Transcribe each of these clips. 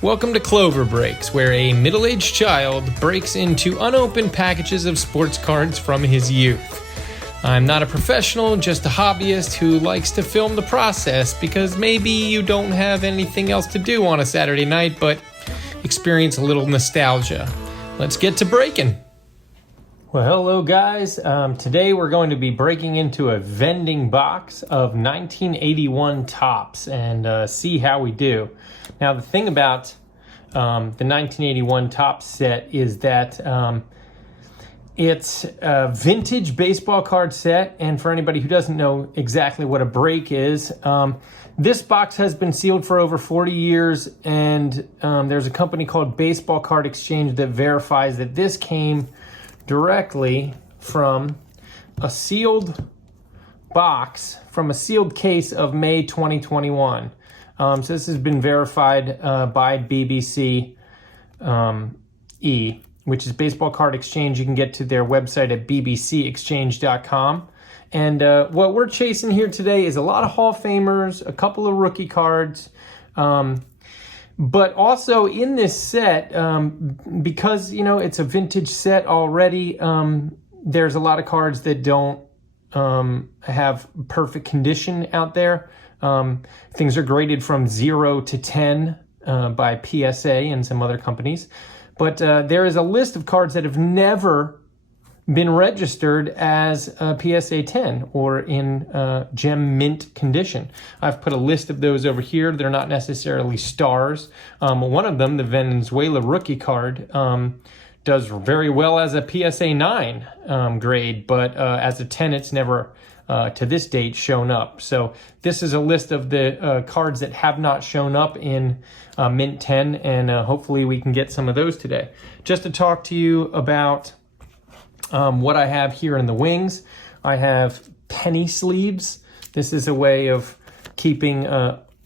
Welcome to Cloverbreaks, where a middle-aged child breaks into unopened packages of sports cards from his youth. I'm not a professional, just a hobbyist who likes to film the process because maybe you don't have anything else to do on a Saturday night, but experience a little nostalgia. Let's get to breaking. Well, hello guys. Today we're going to be breaking into a vending box of 1981 Topps and see how we do. Now, the thing about the 1981 Topps set is that it's a vintage baseball card set, and for anybody who doesn't know exactly what a break is, this box has been sealed for over 40 years, and there's a company called Baseball Card Exchange that verifies that this came directly from a sealed box, from a sealed case of May 2021. So this has been verified by BBC which is Baseball Card Exchange. You can get to their website at bbcexchange.com. And what we're chasing here today is a lot of Hall of Famers, a couple of rookie cards, but also in this set, because, you know, it's a vintage set already, there's a lot of cards that don't have perfect condition out there. Things are graded from 0 to 10 by PSA and some other companies. But there is a list of cards that have never been registered as PSA 10 or in gem mint condition. I've put a list of those over here. They're not necessarily stars. One of them, the Venezuela rookie card, does very well as a PSA 9 grade, but as a 10, it's never, to this date, shown up. So this is a list of the cards that have not shown up in Mint 10, and hopefully we can get some of those today. Just to talk to you about what I have here in the wings, I have penny sleeves. This is a way of keeping,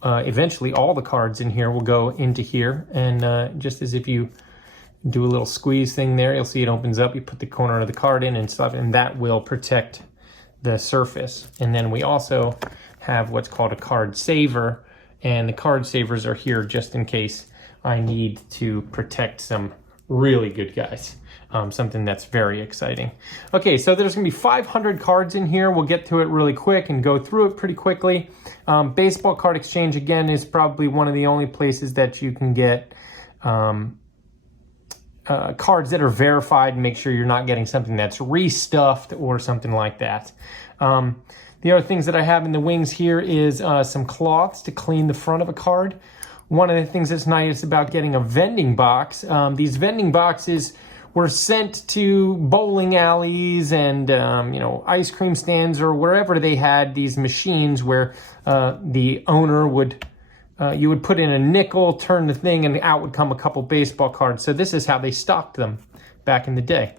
eventually all the cards in here will go into here, and just as if you do a little squeeze thing there, you'll see it opens up, you put the corner of the card in and stuff, and that will protect the surface. And then we also have what's called a card saver, and the card savers are here just in case I need to protect some really good guys. Something that's very exciting. Okay, so there's gonna be 500 cards in here. We'll get to it really quick and go through it pretty quickly. Baseball Card Exchange, again, is probably one of the only places that you can get cards that are verified and make sure you're not getting something that's restuffed or something like that. The other things that I have in the wings here is some cloths to clean the front of a card. One of the things that's nice about getting a vending box, these vending boxes were sent to bowling alleys and ice cream stands or wherever they had these machines where the owner would you would put in a nickel, turn the thing, and out would come a couple baseball cards. So this is how they stocked them back in the day.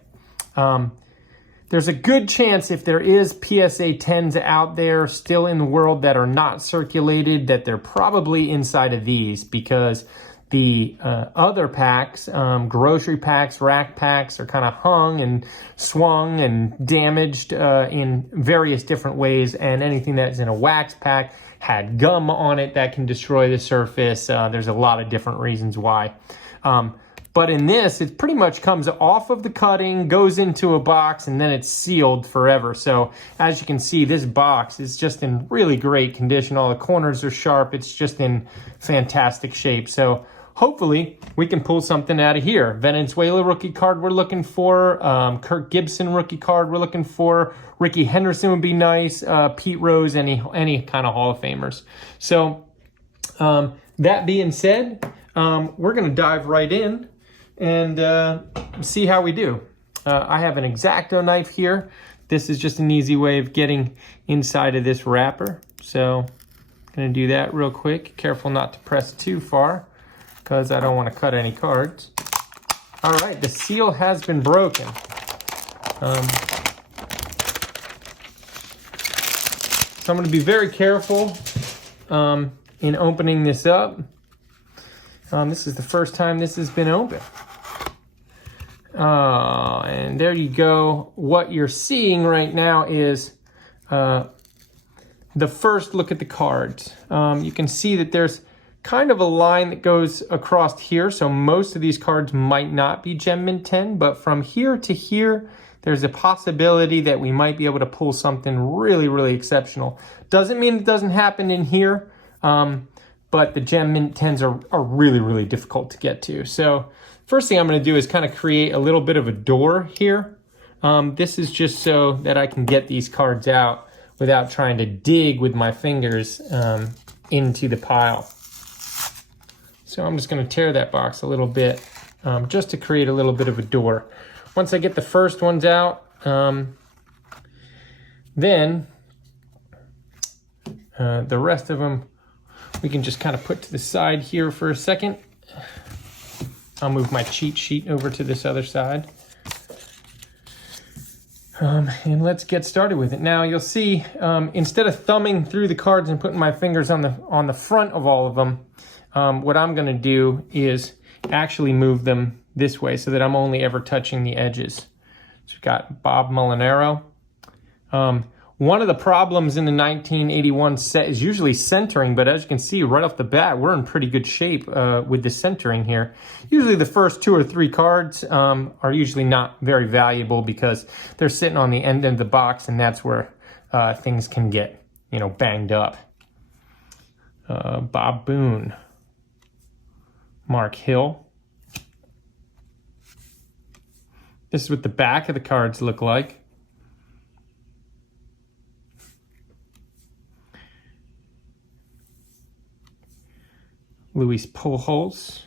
There's a good chance if there is PSA 10s out there still in the world that are not circulated, that they're probably inside of these, because the other packs, grocery packs, rack packs, are kind of hung and swung and damaged in various different ways, and anything that's in a wax pack had gum on it that can destroy the surface. There's a lot of different reasons why. But in this, it pretty much comes off of the cutting, goes into a box, and then it's sealed forever. So as you can see, this box is just in really great condition. All the corners are sharp. It's just in fantastic shape. So hopefully we can pull something out of here. Venezuela rookie card we're looking for. Kirk Gibson rookie card we're looking for. Ricky Henderson would be nice. Pete Rose, any kind of Hall of Famers. So that being said, we're going to dive right in and see how we do. I have an X-Acto knife here. This is just an easy way of getting inside of this wrapper. So I'm going to do that real quick. Careful not to press too far, because I don't want to cut any cards. All right, the seal has been broken. So I'm going to be very careful in opening this up. This is the first time this has been opened. And there you go. What you're seeing right now is the first look at the cards. You can see that there's kind of a line that goes across here, so most of these cards might not be Gem Mint 10, but from here to here, there's a possibility that we might be able to pull something really, really exceptional. Doesn't mean it doesn't happen in here, but the Gem Mint 10s are really, really difficult to get to. So first thing I'm going to do is kind of create a little bit of a door here. This is just so that I can get these cards out without trying to dig with my fingers into the pile. So I'm just going to tear that box a little bit just to create a little bit of a door. Once I get the first ones out, then the rest of them we can just kind of put to the side here for a second. I'll move my cheat sheet over to this other side. And let's get started with it. Now you'll see, instead of thumbing through the cards and putting my fingers on the front of all of them, what I'm going to do is actually move them this way so that I'm only ever touching the edges. So we've got Bob Molinaro. One of the problems in the 1981 set is usually centering, but as you can see right off the bat, we're in pretty good shape with the centering here. Usually the first 2 or 3 cards are usually not very valuable because they're sitting on the end of the box, and that's where things can get, banged up. Bob Boone. Mark Hill. This is what the back of the cards look like. Luis Pujols.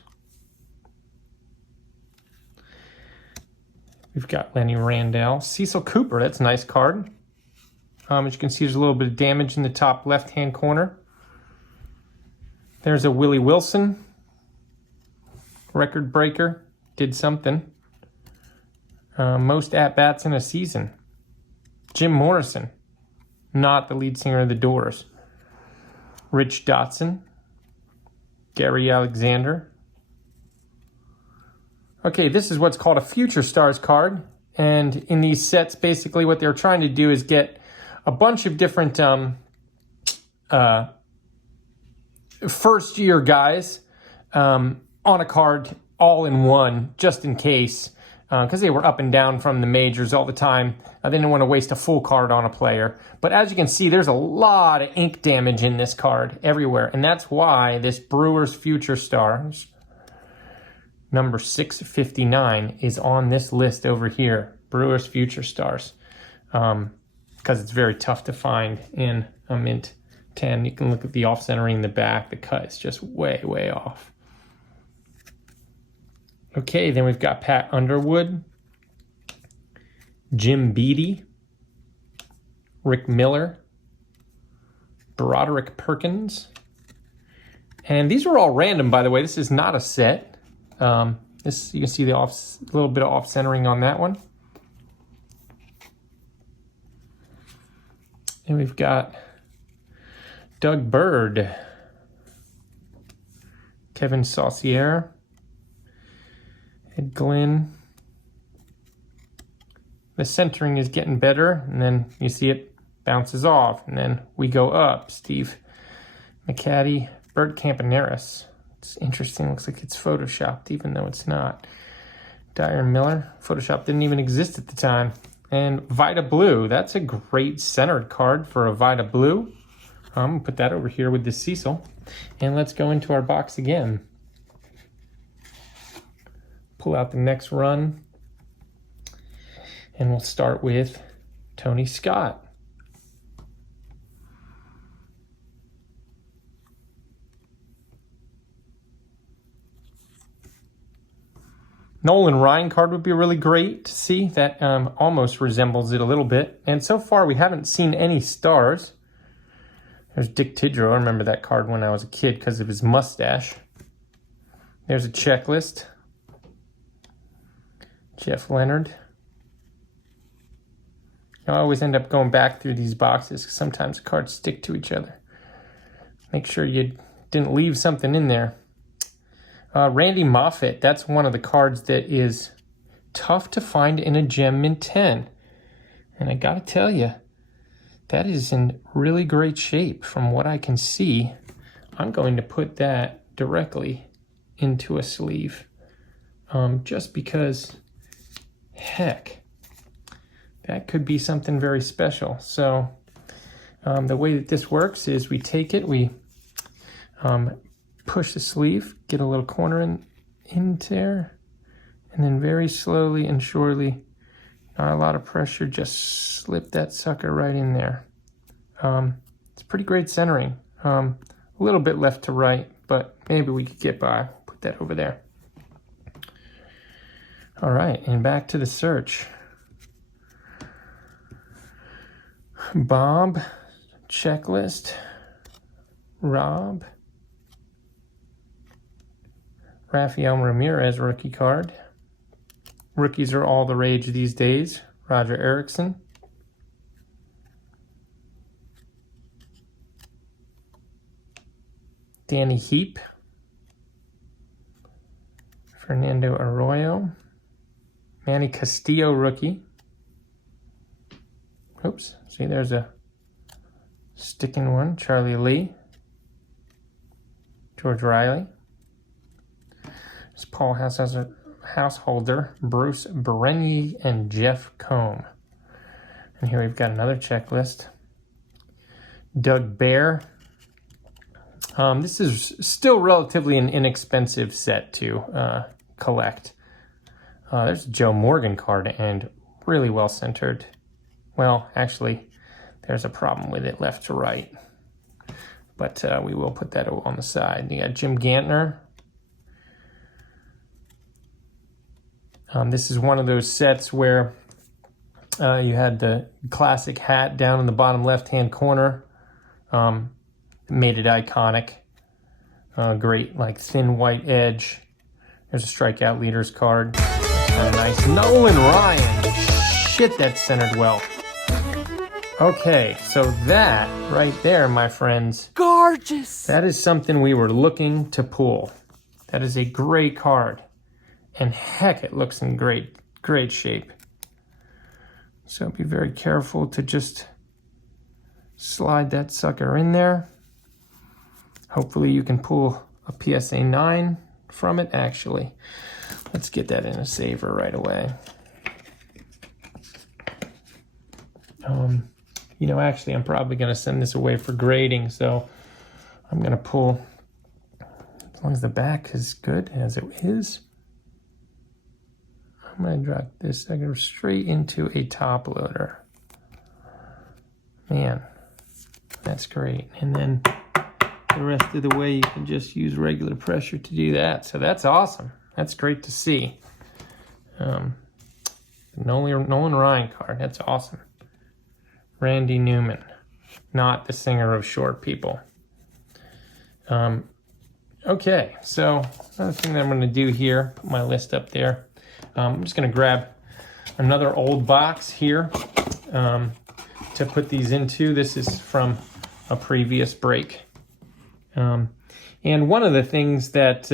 We've got Lenny Randell. Cecil Cooper, that's a nice card. As you can see, there's a little bit of damage in the top left-hand corner. There's a Willie Wilson. Record breaker. Did something. Most at-bats in a season. Jim Morrison. Not the lead singer of the Doors. Rich Dotson. Gary Alexander. Okay, this is what's called a Future Stars card. And in these sets, basically what they're trying to do is get a bunch of different first-year guys on a card all in one, just in case, because they were up and down from the majors all the time. They didn't want to waste a full card on a player. But as you can see, there's a lot of ink damage in this card everywhere. And that's why this Brewers Future Stars, number 659, is on this list over here. Brewers Future Stars. Because it's very tough to find in a Mint 10. You can look at the off-centering in the back. The cut is just way, way off. Okay, then we've got Pat Underwood, Jim Beattie, Rick Miller, Broderick Perkins. And these are all random, by the way. This is not a set. This, you can see the little bit of off-centering on that one. And we've got Doug Bird, Kevin Saucier, Ed Glynn. The centering is getting better, and then you see it bounces off, and then we go up. Steve McCaddy, Bert Campaneris. It's interesting, looks like it's photoshopped, even though it's not. Dyer Miller, Photoshop didn't even exist at the time. And Vida Blue, that's a great centered card for a Vida Blue. I'm gonna put that over here with the Cecil. And let's go into our box again. Pull out the next run. And we'll start with Tony Scott. Nolan Ryan card would be really great to see. That almost resembles it a little bit. And so far we haven't seen any stars. There's Dick Tidrow. I remember that card when I was a kid because of his mustache. There's a checklist. Jeff Leonard. I always end up going back through these boxes because sometimes the cards stick to each other. Make sure you didn't leave something in there. Randy Moffett, that's one of the cards that is tough to find in a Gem Mint 10. And I gotta tell you, that is in really great shape from what I can see. I'm going to put that directly into a sleeve, just because, heck, that could be something very special. So the way that this works is we take it, we push the sleeve, get a little corner in there, and then very slowly and surely, not a lot of pressure, just slip that sucker right in there. It's pretty great centering. A little bit left to right, but maybe we could get by. Put that over there. All right, and back to the search. Bob, checklist, Rob, Rafael Ramirez rookie card. Rookies are all the rage these days. Roger Erickson. Danny Heap. Fernando Arroyo. Manny Castillo rookie. Oops, see there's a sticking one. Charlie Lee. George Riley. It's Paul Householder, Bruce Berenier, and Jeff Combe. And here we've got another checklist. Doug Bear. This is still relatively an inexpensive set to collect. There's a Joe Morgan card and really well centered. Well, actually, there's a problem with it left to right. But we will put that on the side. You got Jim Gantner. This is one of those sets where you had the classic hat down in the bottom left-hand corner. Made it iconic. Great, like, thin white edge. There's a strikeout leaders card. Nice. Nolan Ryan. Shit, that's centered well. Okay, so that right there, my friends. Gorgeous! That is something we were looking to pull. That is a great card. And heck, it looks in great shape. So be very careful to just slide that sucker in there. Hopefully you can pull a PSA 9 from it, actually. Let's get that in a saver right away. You know, actually, I'm probably going to send this away for grading, so I'm going to pull, as long as the back is good, as it is, I'm going to drop this sucker straight into a top loader. Man, that's great. And then the rest of the way, you can just use regular pressure to do that. So that's awesome. That's great to see. Nolan Ryan card. That's awesome. Randy Newman, not the singer of Short People. Okay, so another thing that I'm going to do here, put my list up there. I'm just going to grab another old box here to put these into. This is from a previous break. And one of the things that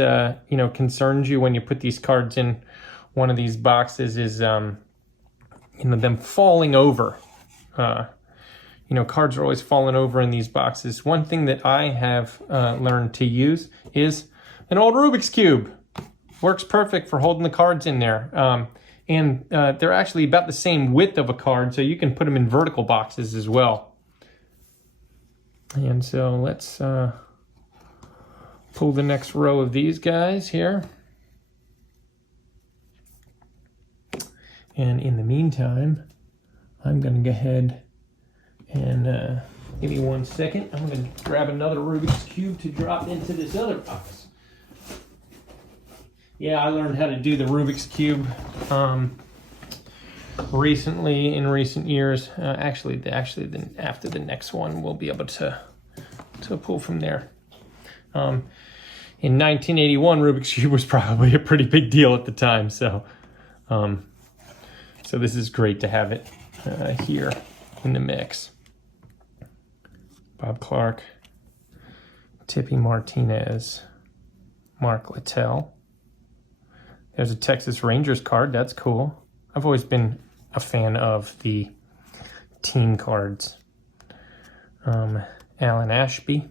concerns you when you put these cards in one of these boxes is them falling over. Cards are always falling over in these boxes. One thing that I have learned to use is an old Rubik's Cube. Works perfect for holding the cards in there. And they're actually about the same width of a card, so you can put them in vertical boxes as well. And so let's pull the next row of these guys here. And in the meantime, I'm going to go ahead and give me 1 second. I'm going to grab another Rubik's Cube to drop into this other box. Yeah, I learned how to do the Rubik's Cube recently, in recent years. Actually, then after the next one, we'll be able to pull from there. In 1981, Rubik's Cube was probably a pretty big deal at the time, so this is great to have it here in the mix. Bob Clark, Tippy Martinez, Mark Littell. There's a Texas Rangers card. That's cool. I've always been a fan of the team cards. Alan Ashby.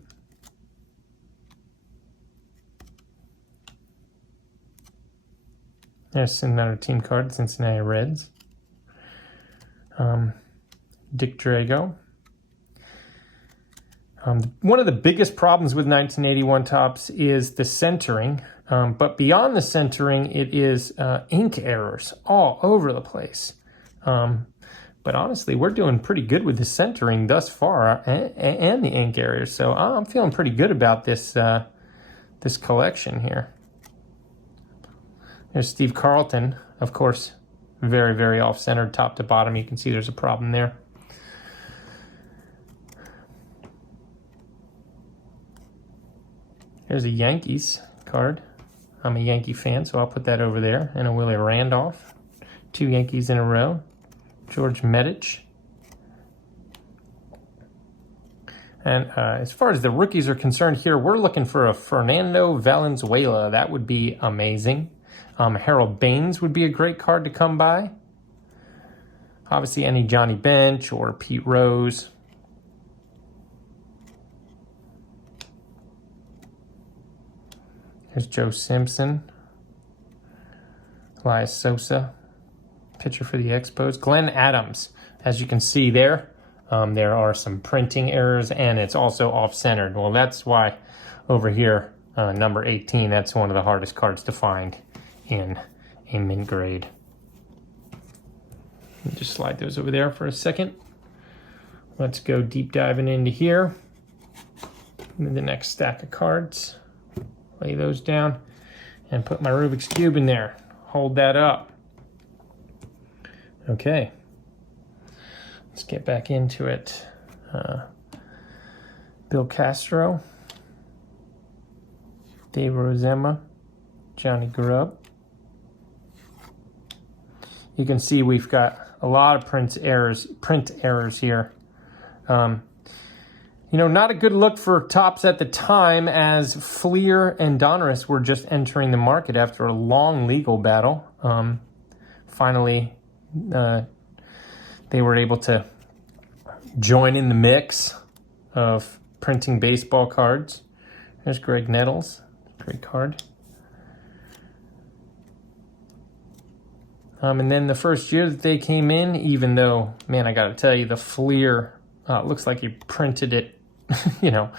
There's another team card, Cincinnati Reds. Dick Drago. One of the biggest problems with 1981 Topps is the centering, but beyond the centering, it is ink errors all over the place. But honestly, we're doing pretty good with the centering thus far and the ink errors, so I'm feeling pretty good about this this collection here. There's Steve Carlton, of course, very, very off-centered top to bottom. You can see there's a problem there. Here's a Yankees card. I'm a Yankee fan, so I'll put that over there. And a Willie Randolph. 2 Yankees in a row. George Medich. And as far as the rookies are concerned here, we're looking for a Fernando Valenzuela. That would be amazing. Harold Baines would be a great card to come by. Obviously, any Johnny Bench or Pete Rose. Here's Joe Simpson. Elias Sosa, pitcher for the Expos. Glenn Adams, as you can see there, there are some printing errors and it's also off-centered. Well, that's why over here, number 18, that's one of the hardest cards to find in a mint grade. Let me just slide those over there for a second. Let's go deep diving into here. And the next stack of cards. Lay those down and put my Rubik's Cube in there. Hold that up. Okay. Let's get back into it. Bill Castro. Dave Rozema. Johnny Grubb. You can see we've got a lot of print errors here. You know, not a good look for Topps at the time, as Fleer and Donruss were just entering the market after a long legal battle. Finally, they were able to join in the mix of printing baseball cards. There's Greg Nettles, great card. And then the first year that they came in, even though, man, I got to tell you, the Fleer looks like he printed it, you know,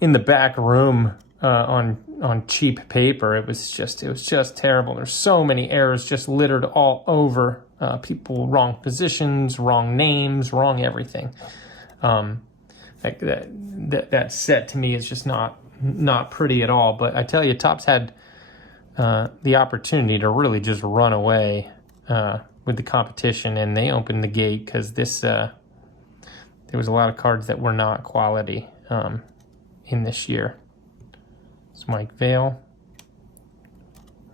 in the back room on cheap paper. It was just terrible. There's so many errors just littered all over. People, wrong positions, wrong names, wrong everything. That set to me is just not pretty at all. But I tell you, Topps had the opportunity to really just run away with the competition, and they opened the gate, because this there was a lot of cards that were not quality in this year. It's Mike Vail,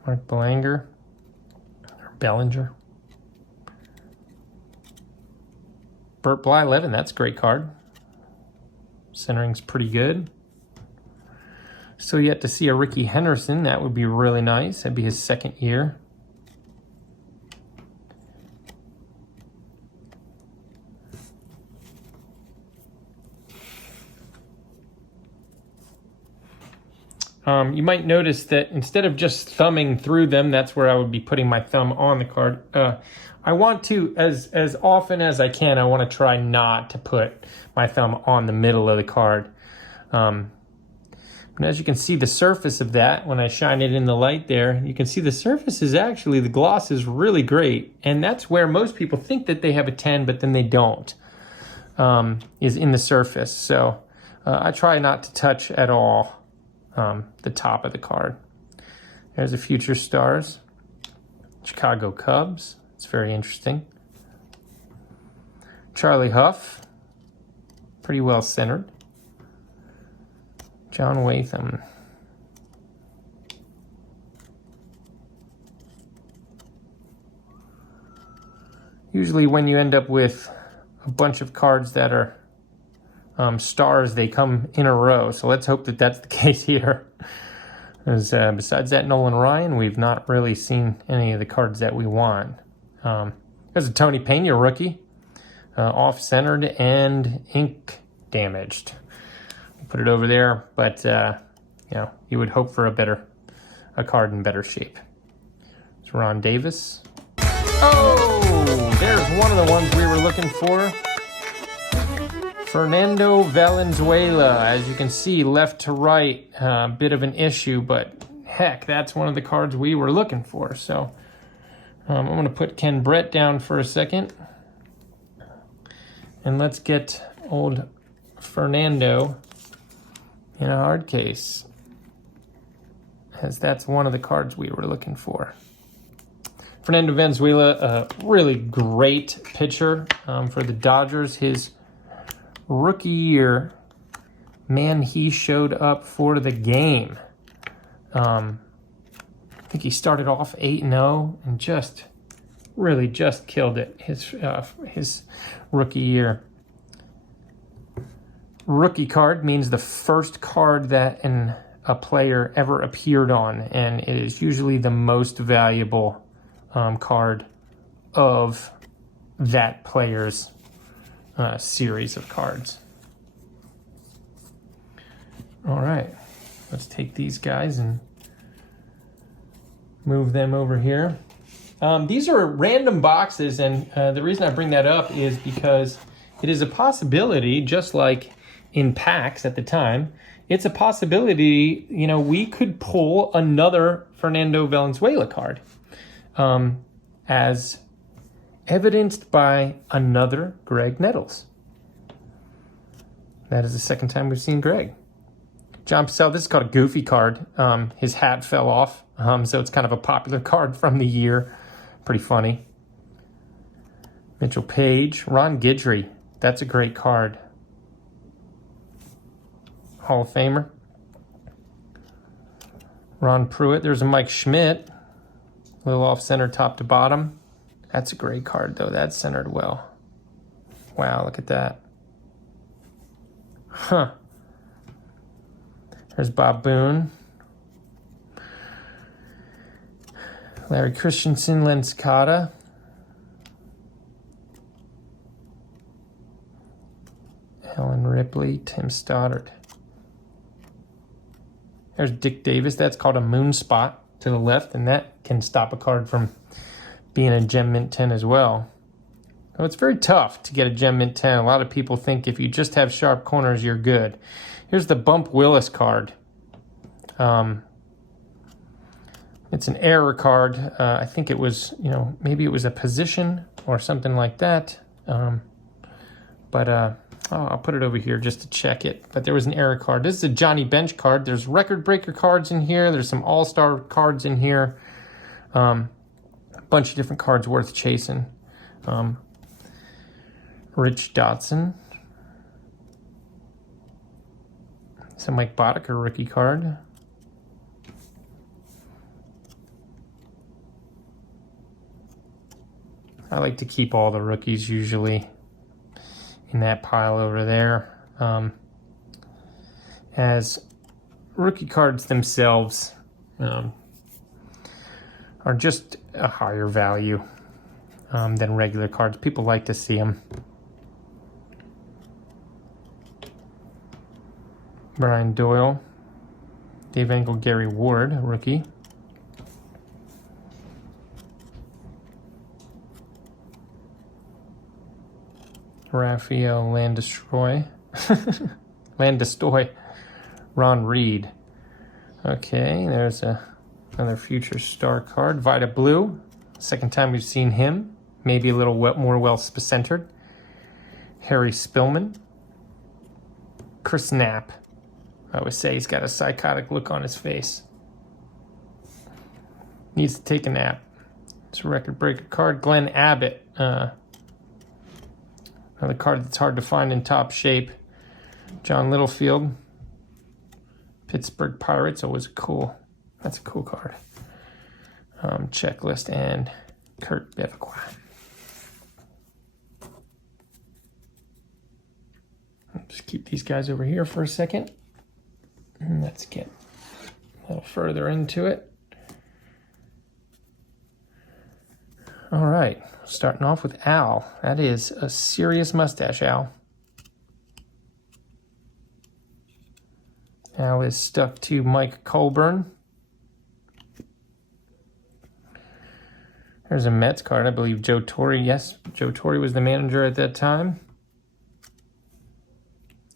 Mark Bellinger, Burt Blyleven, that's a great card. Centering's pretty good. Still yet to see a Ricky Henderson. That would be really nice. That'd be his second year. You might notice that instead of just thumbing through them, that's where I would be putting my thumb on the card. I want to, as often as I can, I want to try not to put my thumb on the middle of the card. But as you can see, the surface of that, when I shine it in the light there, you can see the surface is actually, the gloss is really great. And that's where most people think that they have a 10, but then they don't, is in the surface. So I try not to touch at all the top of the card. There's a Future Stars, Chicago Cubs. It's very interesting. Charlie Huff, pretty well centered. John Watham. Usually when you end up with a bunch of cards that are stars, they come in a row. So let's hope that that's the case here. Because besides that Nolan Ryan, we've not really seen any of the cards that we want. There's a Tony Pena rookie, off-centered and ink damaged. Put it over there, but you know, you would hope for a card in better shape. It's Ron Davis. Oh, there's one of the ones we were looking for. Fernando Valenzuela. As you can see, left to right, a bit of an issue, but heck, that's one of the cards we were looking for. So I'm going to put Ken Brett down for a second. And let's get old Fernando in a hard case, as that's one of the cards we were looking for. Fernando Valenzuela, a really great pitcher for the Dodgers. His rookie year, man, he showed up for the game. I think he started off 8-0 and just killed it his rookie year. Rookie card means the first card that a player ever appeared on, and it is usually the most valuable card of that player's series of cards. All right, let's take these guys and move them over here. These are random boxes, and the reason I bring that up is because it is a possibility, just like in packs at the time, it's a possibility, we could pull another Fernando Valenzuela card, as evidenced by another Greg Nettles. That is the second time we've seen Greg. John Purcell, this is called a goofy card. His hat fell off, so it's kind of a popular card from the year. Pretty funny. Mitchell Page, Ron Guidry. That's a great card. Hall of Famer. Ron Pruitt. There's a Mike Schmidt. A little off center, top to bottom. That's a great card, though. That's centered well. Wow, look at that. Huh. There's Bob Boone. Larry Christensen, Len Scott. Ellen Ripley, Tim Stoddard. There's Dick Davis. That's called a moon spot to the left, and that can stop a card from being a Gem Mint 10 as well. So it's very tough to get a Gem Mint 10. A lot of people think if you just have sharp corners, you're good. Here's the Bump Willis card. It's an error card. I think it was, maybe it was a position or something like that. I'll put it over here just to check it. But there was an error card. This is a Johnny Bench card. There's record breaker cards in here. There's some all-star cards in here. A bunch of different cards worth chasing. Rich Dotson. Some Mike Boddicker rookie card. I like to keep all the rookies usually in that pile over there, as rookie cards themselves are just a higher value than regular cards. People like to see them. Brian Doyle, Dave Engel, Gary Ward, rookie. Raphael Landestroy. Landestoy. Ron Reed. Okay, there's another future star card. Vida Blue. Second time we've seen him. Maybe a little more well-centered. Harry Spillman. Chris Knapp. I always say he's got a psychotic look on his face. Needs to take a nap. It's a record breaker card. Glenn Abbott. Another card that's hard to find in top shape. John Littlefield. Pittsburgh Pirates. Always cool. That's a cool card. Checklist and Kurt Bevacqua. Just keep these guys over here for a second. And let's get a little further into it. All right, starting off with Al. That is a serious mustache, Al. Al is stuck to Mike Colburn. There's a Mets card. I believe Joe Torre. Yes, Joe Torre was the manager at that time.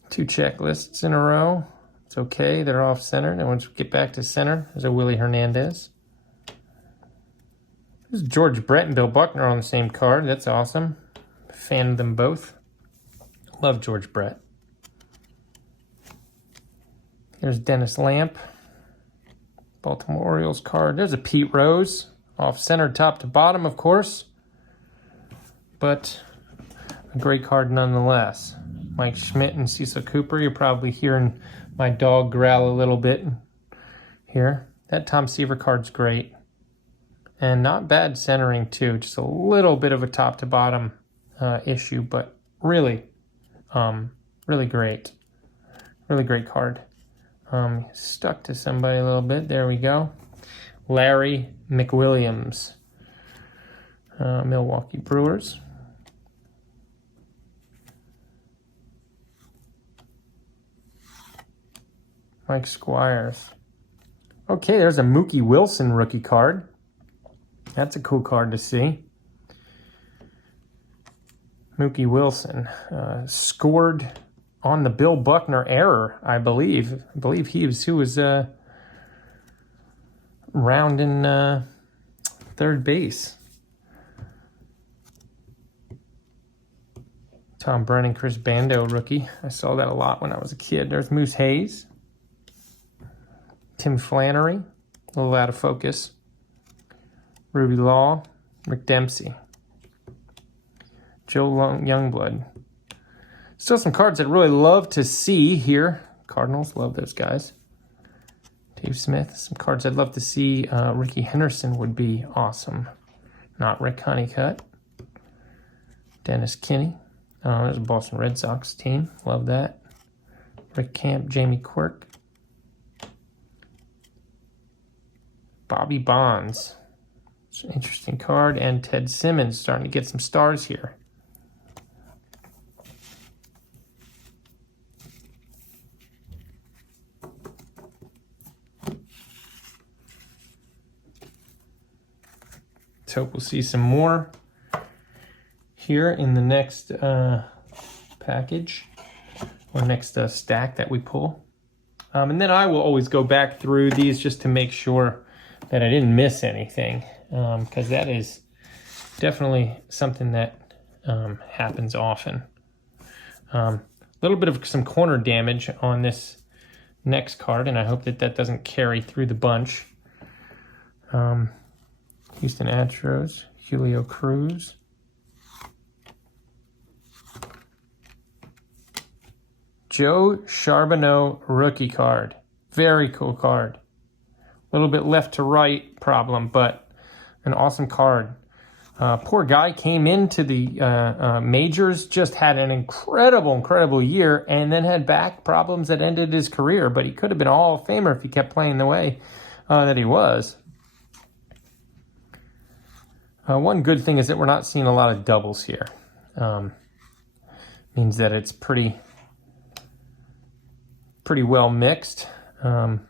2 checklists in a row. It's okay. They're off center. And once we get back to center, there's a Willie Hernandez. There's George Brett and Bill Buckner on the same card. That's awesome. Fan of them both. Love George Brett. There's Dennis Lamp. Baltimore Orioles card. There's a Pete Rose. Off center, top to bottom, of course. But a great card nonetheless. Mike Schmidt and Cecil Cooper. You're probably hearing my dog growl a little bit here. That Tom Seaver card's great. And not bad centering, too. Just a little bit of a top to bottom issue, but really, really great. Really great card. Stuck to somebody a little bit. There we go. Larry McWilliams, Milwaukee Brewers. Mike Squires. Okay, there's a Mookie Wilson rookie card. That's a cool card to see. Mookie Wilson scored on the Bill Buckner error, I believe. I believe he was rounding third base. Tom Brennan, Chris Bando rookie. I saw that a lot when I was a kid. There's Moose Hayes. Tim Flannery, a little out of focus. Ruby Law, Rick Dempsey. Joe Youngblood. Still some cards I'd really love to see here. Cardinals, love those guys. Dave Smith, some cards I'd love to see. Ricky Henderson would be awesome. Not Rick Honeycutt. Dennis Kinney. There's a Boston Red Sox team. Love that. Rick Camp, Jamie Quirk. Bobby Bonds. It's an interesting card. And Ted Simmons starting to get some stars here. Let's hope we'll see some more here in the next package or next stack that we pull. And then I will always go back through these just to make sure that I didn't miss anything, because that is definitely something that happens often. A little bit of some corner damage on this next card, and I hope that that doesn't carry through the bunch. Houston Astros, Julio Cruz. Joe Charbonneau rookie card. Very cool card. A little bit left to right problem, but an awesome card. Poor guy came into the majors, just had an incredible year, and then had back problems that ended his career. But he could have been a Hall of Famer if he kept playing the way that he was. One good thing is that we're not seeing a lot of doubles here. Means that it's pretty well mixed. Bob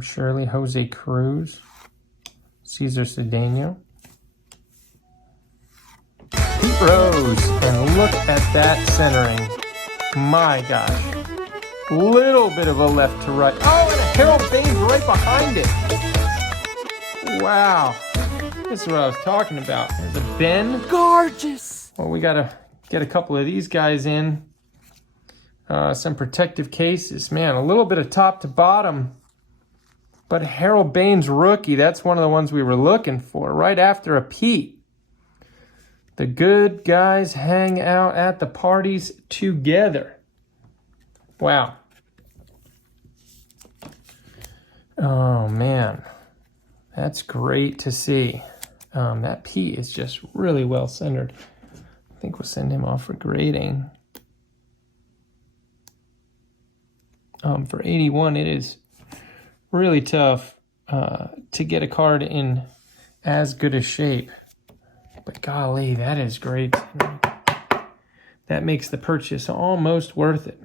Shirley, Jose Cruz, Cesar Cedeno, Pete Rose, and look at that centering. My gosh. Little bit of a left to right. Oh, and a Harold Baines right behind it. Wow. This is what I was talking about. There's a Ben. Gorgeous. Well, we got to get a couple of these guys in. Some protective cases. Man, a little bit of top to bottom. But Harold Baines rookie, that's one of the ones we were looking for. Right after a Pete. The good guys hang out at the parties together. Wow. Oh, man. That's great to see. That Pete is just really well centered. I think we'll send him off for grading. For 81, it is really tough to get a card in as good a shape. But golly, that is great. That makes the purchase almost worth it.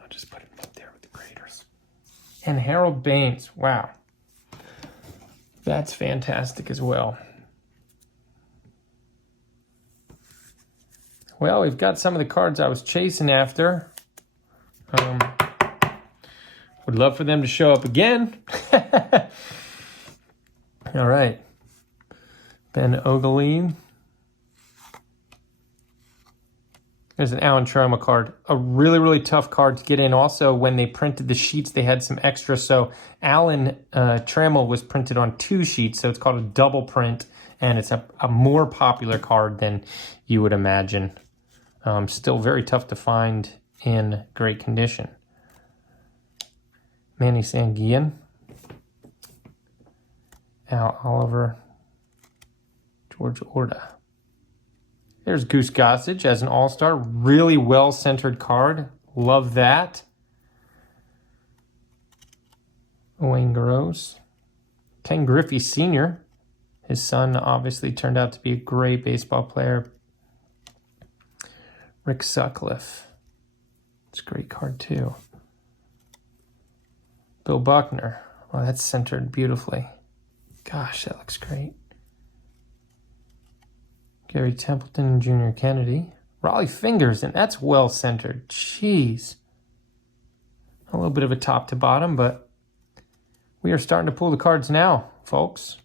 I'll just put him up there with the graders. and Harold Baines. Wow. That's fantastic as well. Well, we've got some of the cards I was chasing after. Would love for them to show up again. All right. Ben Ogeline. There's an Alan Trammell card. A really, really tough card to get in. Also, when they printed the sheets, they had some extra. So Alan Trammell was printed on 2 sheets, so it's called a double print, and it's a more popular card than you would imagine. Still very tough to find in great condition. Manny Sanguillen. Al Oliver. George Orta. There's Goose Gossage as an all-star. Really well-centered card. Love that. Wayne Gross. Ken Griffey Sr. His son obviously turned out to be a great baseball player. Rick Sutcliffe. It's a great card too. Bill Buckner. Oh, that's centered beautifully. Gosh, that looks great. Gary Templeton and Junior Kennedy. Raleigh Fingers, and that's well centered. Jeez. A little bit of a top to bottom, but we are starting to pull the cards now, folks.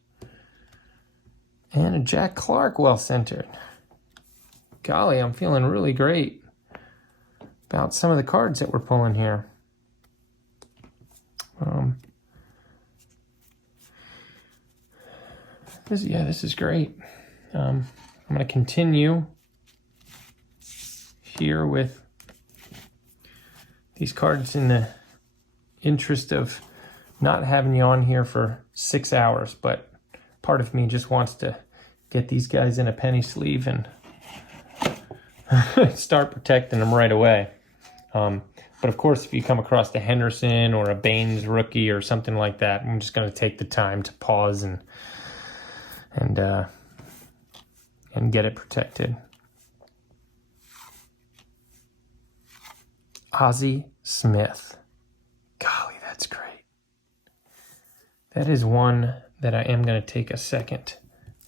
And a Jack Clark well centered. Golly, I'm feeling really great about some of the cards that we're pulling here. This is great. I'm going to continue here with these cards in the interest of not having you on here for 6 hours, but part of me just wants to get these guys in a penny sleeve and start protecting them right away. But of course, if you come across a Henderson or a Baines rookie or something like that, I'm just going to take the time to pause and get it protected. Ozzie Smith. Golly, that's great. That is one that I am going to take a second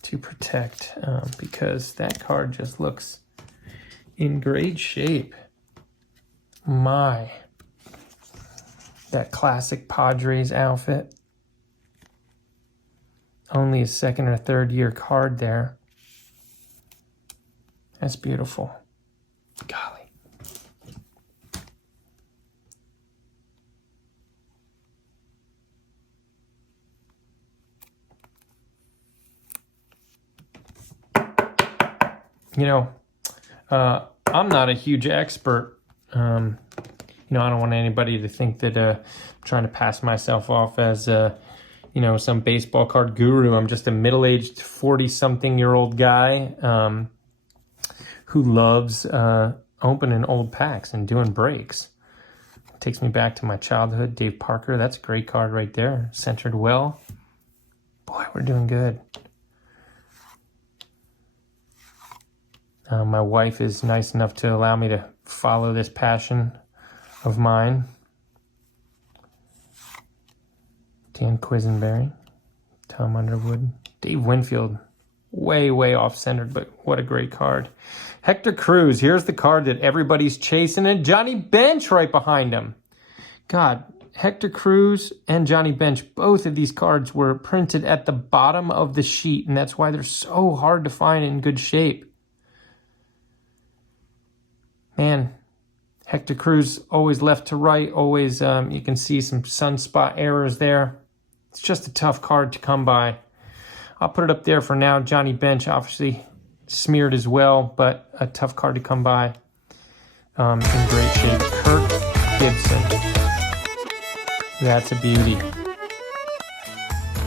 to protect because that card just looks in great shape. That classic Padres outfit. Only a second or third year card there. That's beautiful. Golly. You know, I'm not a huge expert. I don't want anybody to think that I'm trying to pass myself off as some baseball card guru. I'm just a middle-aged 40-something-year-old guy who loves opening old packs and doing breaks. It takes me back to my childhood. Dave Parker, that's a great card right there. Centered well. Boy, we're doing good. My wife is nice enough to allow me to follow this passion of mine. Dan Quisenberry, Tom Underwood, Dave Winfield, way off-centered, but what a great card. Hector Cruz, here's the card that everybody's chasing, and Johnny Bench right behind him. God, Hector Cruz and Johnny Bench, both of these cards were printed at the bottom of the sheet, and that's why they're so hard to find in good shape. Man, Hector Cruz always left to right, always, you can see some sunspot errors there. It's just a tough card to come by. I'll put it up there for now. Johnny Bench, obviously smeared as well, but a tough card to come by. In great shape. Kirk Gibson. That's a beauty.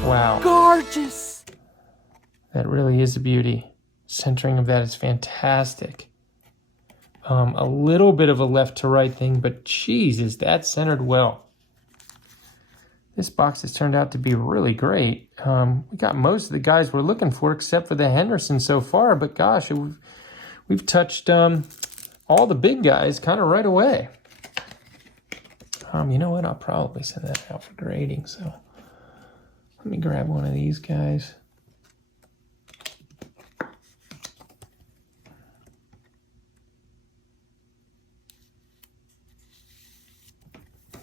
Wow. Gorgeous. That really is a beauty. Centering of that is fantastic. A little bit of a left to right thing, but geez, is that centered well. This box has turned out to be really great. We got most of the guys we're looking for except for the Henderson so far, but gosh, we've touched all the big guys kind of right away. You know what? I'll probably send that out for grading. So let me grab one of these guys.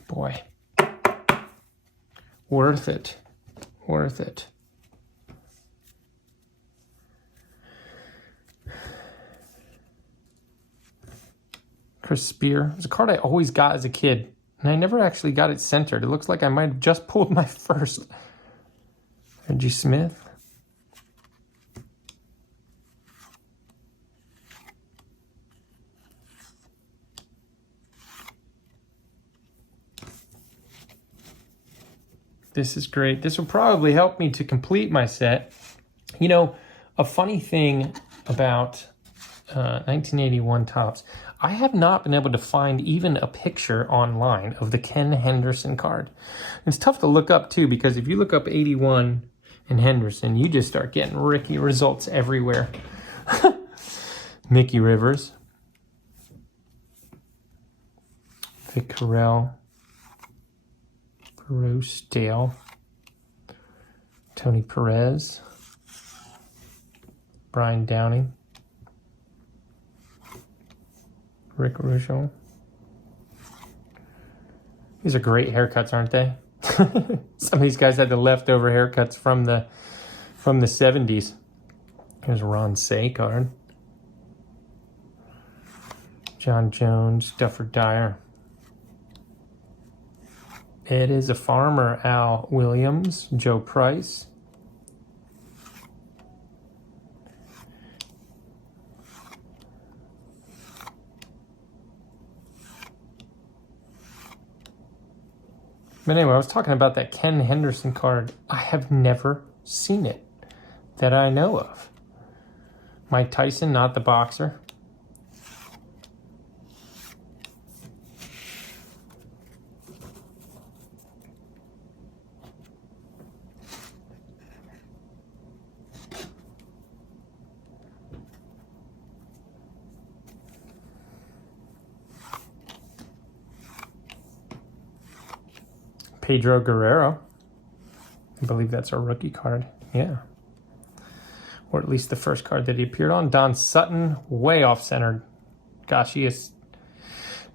Boy, worth it, worth it. Chris Spear. It's a card I always got as a kid, and I never actually got it centered. It looks like I might have just pulled my first. Reggie Smith. This is great. This will probably help me to complete my set. You know, a funny thing about 1981 Topps, I have not been able to find even a picture online of the Ken Henderson card. It's tough to look up too, because if you look up 81 and Henderson, you just start getting Ricky results everywhere. Mickey Rivers. Vic Carell. Bruce Dale. Tony Perez. Brian Downing. Rick Rougeau. These are great haircuts, aren't they? Some of these guys had the leftover haircuts from the 70s. Here's Ron Say card. John Jones, Duffer Dyer. Ed is a Farmer, Al Williams, Joe Price. But anyway, I was talking about that Ken Henderson card. I have never seen it that I know of. Mike Tyson, not the boxer. Pedro Guerrero. I believe that's our rookie card. Yeah. Or at least the first card that he appeared on. Don Sutton, way off-centered. Gosh, he is...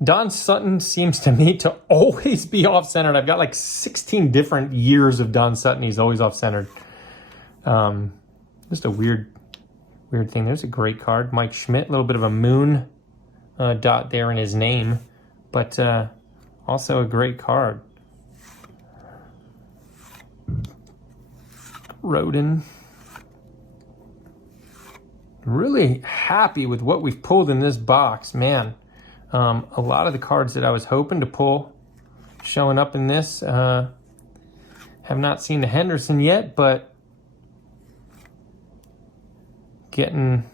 Don Sutton seems to me to always be off-centered. I've got like 16 different years of Don Sutton. He's always off-centered. Just a weird thing. There's a great card. Mike Schmidt, a little bit of a moon dot there in his name. But also a great card. Rodin. Really happy with what we've pulled in this box, man. A lot of the cards that I was hoping to pull showing up in this. Have not seen the Henderson yet, but getting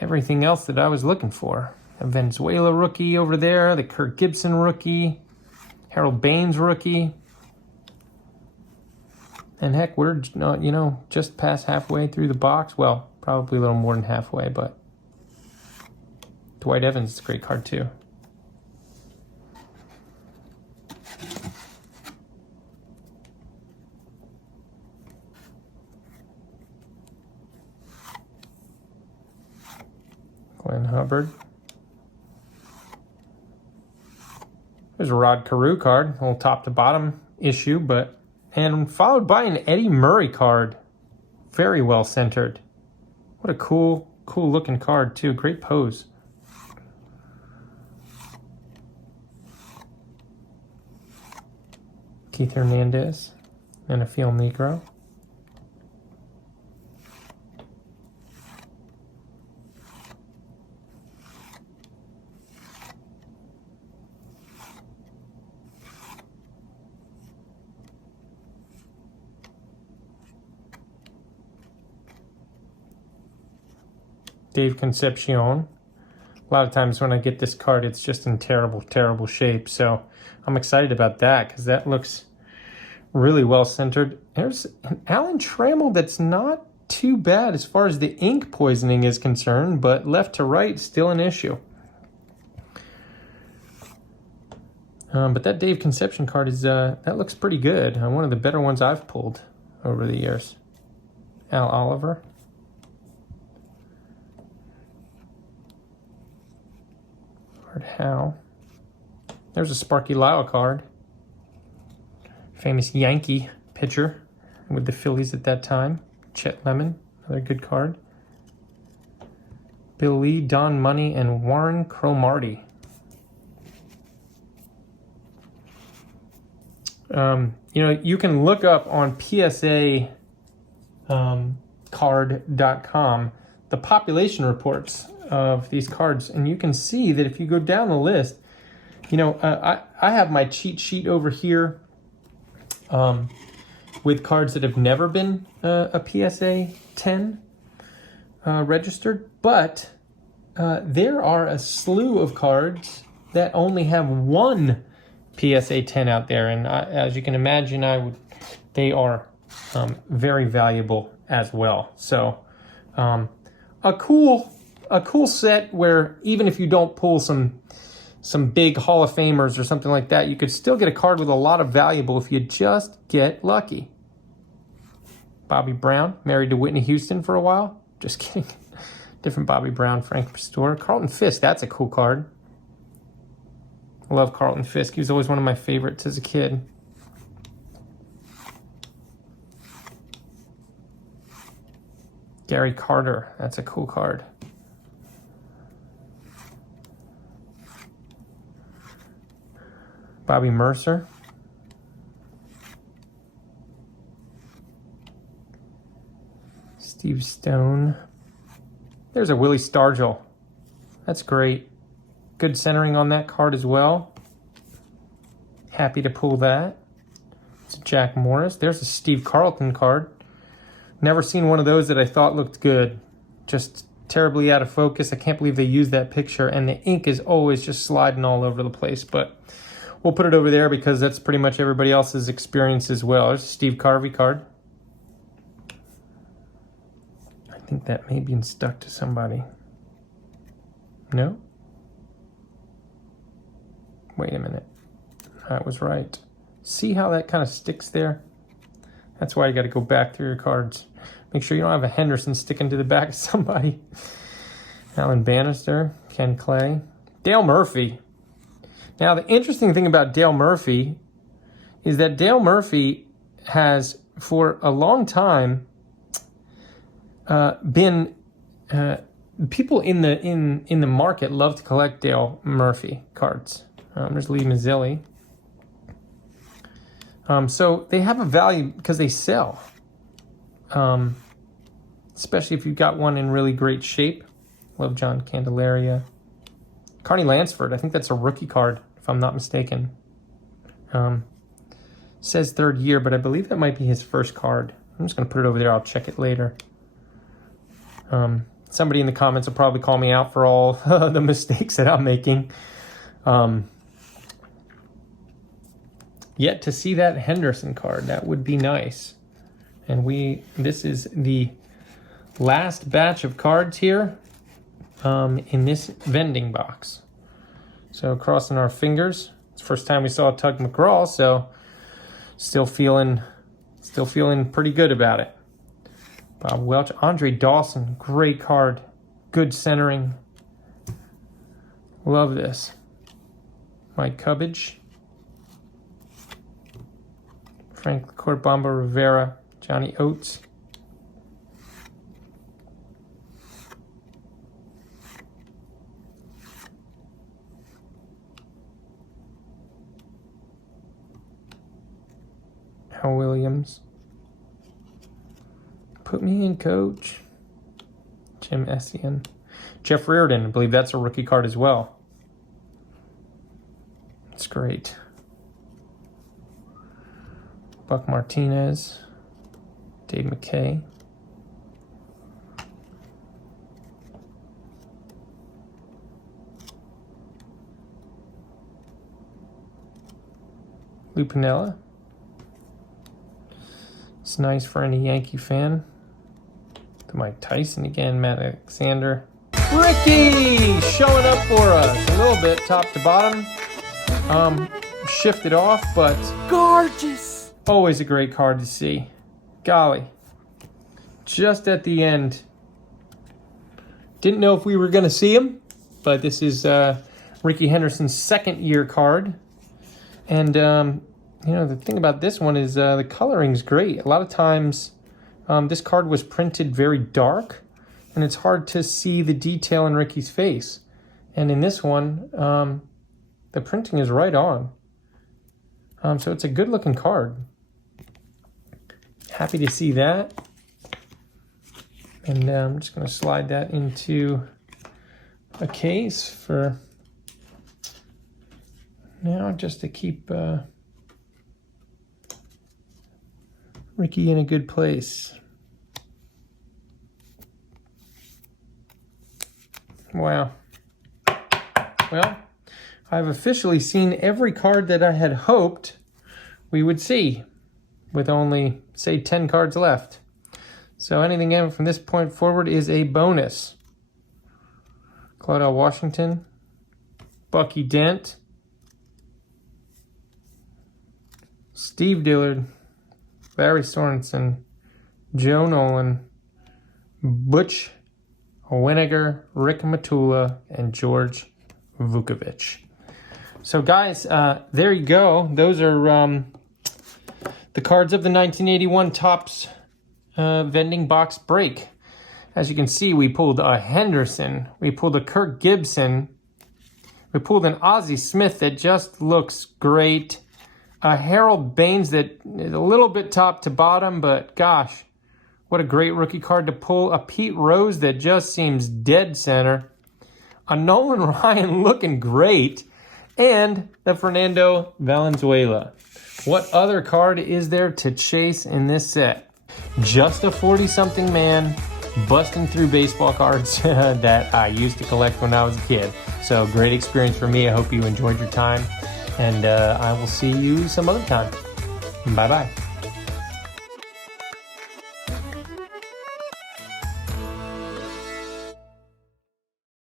everything else that I was looking for. A Venezuela rookie over there, the Kirk Gibson rookie, Harold Baines rookie. And heck, we're, just past halfway through the box. Well, probably a little more than halfway, but Dwight Evans is a great card too. Glenn Hubbard. There's a Rod Carew card, a little top to bottom issue, and followed by an Eddie Murray card. Very well centered. What a cool looking card too. Great pose. Keith Hernandez and a Phil Negro. Dave Concepcion. A lot of times when I get this card, it's just in terrible shape. So I'm excited about that because that looks really well centered. There's an Alan Trammell that's not too bad as far as the ink poisoning is concerned, but left to right, still an issue. But that Dave Conception card is, that looks pretty good. One of the better ones I've pulled over the years. Al Oliver. Art Howe. There's a Sparky Lyle card. Famous Yankee pitcher with the Phillies at that time. Chet Lemon, another good card. Bill Lee, Don Money, and Warren Cromartie. You know, you can look up on PSA card.com the population reports of these cards, and you can see that if you go down the list, you know, I have my cheat sheet over here with cards that have never been a PSA 10 registered, but there are a slew of cards that only have one PSA 10 out there, and as you can imagine, they are very valuable as well. So a cool set where even if you don't pull some big Hall of Famers or something like that, you could still get a card with a lot of valuable if you just get lucky. Bobby Brown, married to Whitney Houston for a while. Just kidding. Different Bobby Brown, Frank Pastore. Carlton Fisk, that's a cool card. I love Carlton Fisk. He was always one of my favorites as a kid. Gary Carter, that's a cool card. Bobby Mercer. Steve Stone. There's a Willie Stargell. That's great. Good centering on that card as well. Happy to pull that. It's Jack Morris. There's a Steve Carlton card. Never seen one of those that I thought looked good. Just terribly out of focus. I can't believe they used that picture, and the ink is always just sliding all over the place, but we'll put it over there because that's pretty much everybody else's experience as well. There's a Steve Carvey card. I think that may be stuck to somebody. No? Wait a minute. I was right. See how that kind of sticks there? That's why you got to go back through your cards. Make sure you don't have a Henderson sticking to the back of somebody. Alan Bannister, Ken Clay, Dale Murphy. Now, the interesting thing about Dale Murphy is that Dale Murphy has, for a long time, been people in the market love to collect Dale Murphy cards. There's Lee Mazzilli. So they have a value because they sell. Especially if you've got one in really great shape. Love John Candelaria. Carney Lansford, I think that's a rookie card, if I'm not mistaken. Says third year, but I believe that might be his first card. I'm just going to put it over there. I'll check it later. Somebody in the comments will probably call me out for all the mistakes that I'm making. Yet to see that Henderson card, that would be nice. And this is the last batch of cards here in this vending box. So crossing our fingers. It's the first time we saw Tug McGraw, so still feeling pretty good about it. Bob Welch, Andre Dawson, great card, good centering. Love this. Mike Cubbage, Frank Corbamba Rivera, Johnny Oates. Hal Williams. Put me in, coach. Jim Essien. Jeff Reardon, I believe that's a rookie card as well. That's great. Buck Martinez. Dave McKay. Lou Piniella. It's nice for any Yankee fan. To Mike Tyson again, Matt Alexander. Ricky showing up for us a little bit, top to bottom. shifted off, but gorgeous. Always a great card to see. Golly. Just at the end. Didn't know if we were going to see him, but this is Rickey Henderson's second year card. And, you know, the thing about this one is the coloring's great. A lot of times this card was printed very dark, and it's hard to see the detail in Rickey's face. And in this one, the printing is right on. So it's a good looking card. Happy to see that. And I'm just going to slide that into a case for now, just to keep Rickey in a good place. Wow. Well, I've officially seen every card that I had hoped we would see, with only, say, 10 cards left. So anything in from this point forward is a bonus. Claudell Washington, Bucky Dent, Steve Dillard, Barry Sorensen, Joe Nolan, Butch Winiger, Rick Matula, and George Vukovic. So guys, there you go. Those are the cards of the 1981 Topps Vending Box break. As you can see, we pulled a Henderson, we pulled a Kirk Gibson, we pulled an Ozzie Smith that just looks great, a Harold Baines that is a little bit top to bottom, but gosh, what a great rookie card to pull, a Pete Rose that just seems dead center, a Nolan Ryan looking great, and the Fernando Valenzuela. What other card is there to chase in this set? Just a 40-something man busting through baseball cards that I used to collect when I was a kid. So great experience for me. I hope you enjoyed your time, and I will see you some other time. Bye-bye.